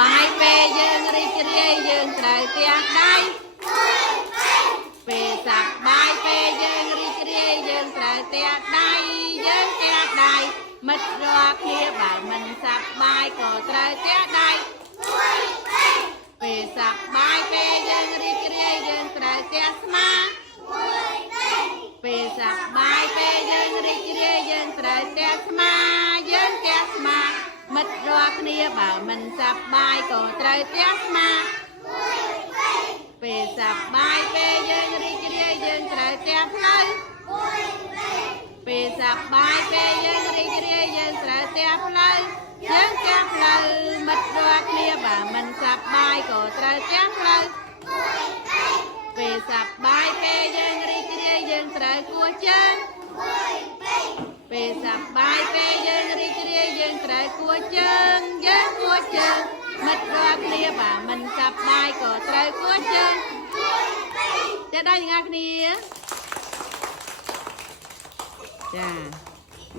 បាយពេលយើងរីករាយយើងត្រូវទះដៃពេលសប្បាយពេលយើងរីករាយយើងត្រូវទះដៃយើងទះដៃមិត្តរាល់គ្នាបើមិនសប្បាយក៏ត្រូវទះដៃពេលសប្បាយពេលយើងរីករាយយើងត្រូវទះស្មាពេលសប្បាយពេលយើងរីករាយយើងត្រូវទះស្មាយើងទះស្មាមិត្តរាល់គ្នាបើមិនសប្បាយក៏ត្រូវទះស្មាពេលសប្បាយពេលយើងរីករាយយើងត្រូវទះផ្លូវពេលសប្បាយពេលយើងរីករាយយើងត្រូវទះផ្លូវយើងទះផ្លូវមិត្តរាល់គ្នាបើមិនសប្បាយក៏ត្រូវទះផ្លូវពេលសប្បាយពេលយើងរីករាយយើងត្រូវគួរជើងពេលសប្បាយពេលយើងរីករាយយើងត្រូវគួរជើងយើងគួរជើងមិត្តរាល់គ្នាបើមិនសប្បាយក៏ត្រូវគួរជើងចេះដែរអ្នកគ្នាចា